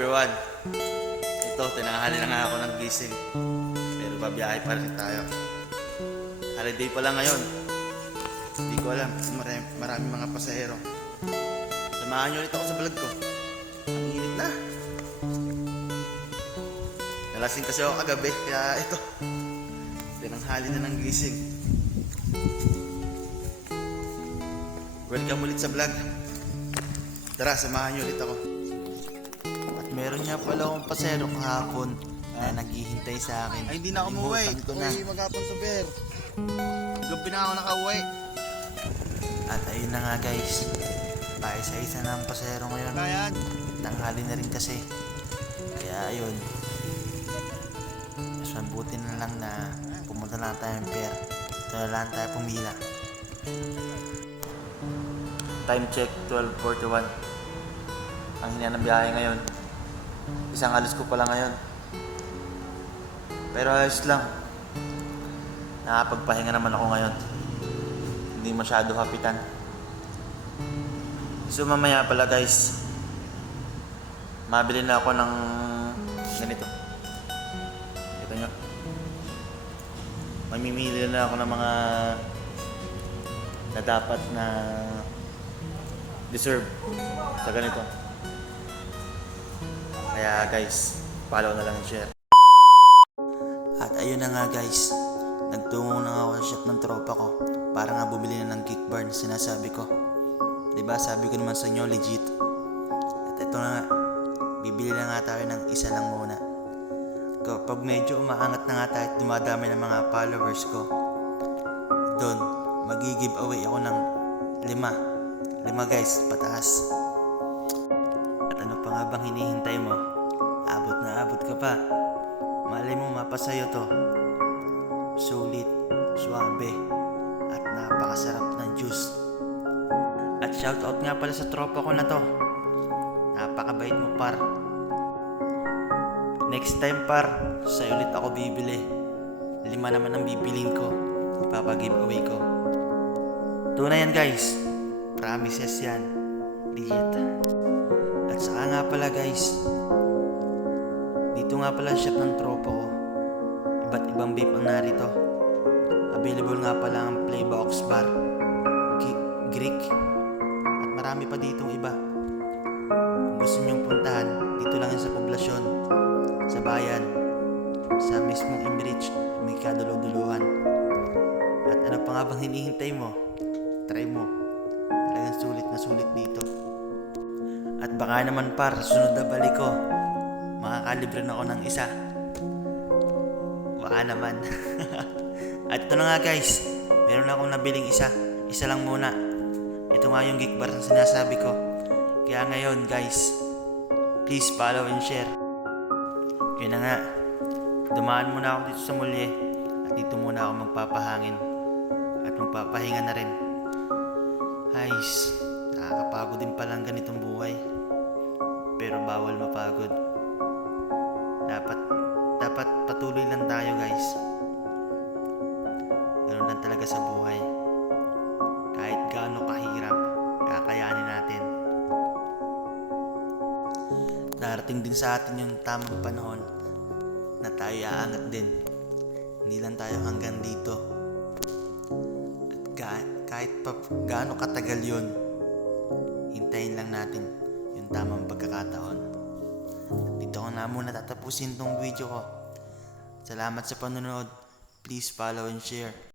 everyone. Ito, tinanghali na nga ako ng gising. Pero babiyahe pa rin tayo. Holiday pa lang ngayon. Hindi ko alam, maraming mga pasahero. Samahan nyo ulit ako sa vlog ko. Ang init na. Nalasing kasi ako kagabi, kaya ito. Tinanghali na ng gising. Welcome ulit sa vlog. Tara, samahan nyo ulit ako. At meron nga pala akong pasero kahapon na naghihintay sa akin. Ay, hindi na ako umuwi. Uy, maghapon to, Ber. Gabi na ako nakauwi. At ayun na nga guys, paisa-isa na ang pasero ngayon. Ayan. Tanghali na rin kasi. Kaya ayun, mas mabuti na lang na pumunta lang tayo ng pier. Ito na lang tayo pumila. Time check, 12:41. Ang hina ng biyahe ngayon. Isang alas ko pala ngayon. Pero ayos lang. Nakapagpahinga naman ako ngayon. Hindi masyado hapitan. So mamaya pala guys, mabili na ako ng ganito. Ito nyo. Mamimili na ako ng mga na dapat na deserve sa ganito. Kaya guys, follow na lang and share. At ayun na nga guys, nagtungo na ako sa shop ng tropa ko para nga bumili na ng kick bar na sinasabi ko. Diba sabi ko naman sa inyo legit. At ito na nga, bibili na nga tayo ng isa lang muna. Kapag medyo umaangat na nga tayo at dumadami ng mga followers ko, doon mag-give away ako ng 5 guys, pataas. At ano pa nga bang hinihintay mo? Abot na abot ka pa. Malay mo mapasayo to. Sulit, suabe, at napakasarap ng juice. At shoutout nga pala sa tropa ko na to. Napakabait mo par. Next time par, sa'yo ulit ako bibili. 5 naman ang bibilin ko. Ipapag-giveaway ko. Tunay yan guys. Promises yan. Legit. At saka nga pala guys, dito nga pala shop ng tropa ko. Iba't ibang vape ang narito. Available nga pala ang Playbox Bar, Greek, at marami pa ditong iba. Kung gusto nyong puntahan, dito lang yan sa poblasyon, sa bayan, sa mismong Enbridge, may kaduluduluhan. At ano pa nga bang hinihintay mo? Try mo. Talagang sulit na sulit dito. At baka naman par, sunod na balik ko, makakalibre na ako ng isa. Baka naman. At ito na nga guys, meron akong nabiling isa lang muna. Ito nga yung geek bar na sinasabi ko. Kaya ngayon guys, please follow and share. Yun na nga, dumaan muna ako dito sa mulye. At dito muna ako magpapahangin at magpapahinga na rin. Guys, nakakapagod din palang ganitong buhay. Pero bawal mapagod. Dapat patuloy lang tayo guys. Ganun lang talaga sa buhay. Kahit gaano kahirap, kakayanin natin. Darating din sa atin yung tamang panahon na tayo aangat din. Hindi lang tayo hanggang dito. At kahit pa gaano katagal yun, hintayin lang natin yung tamang pagkakataon. Dito ko na muna tatapusin tong video ko. Salamat sa panonood. Please follow and share.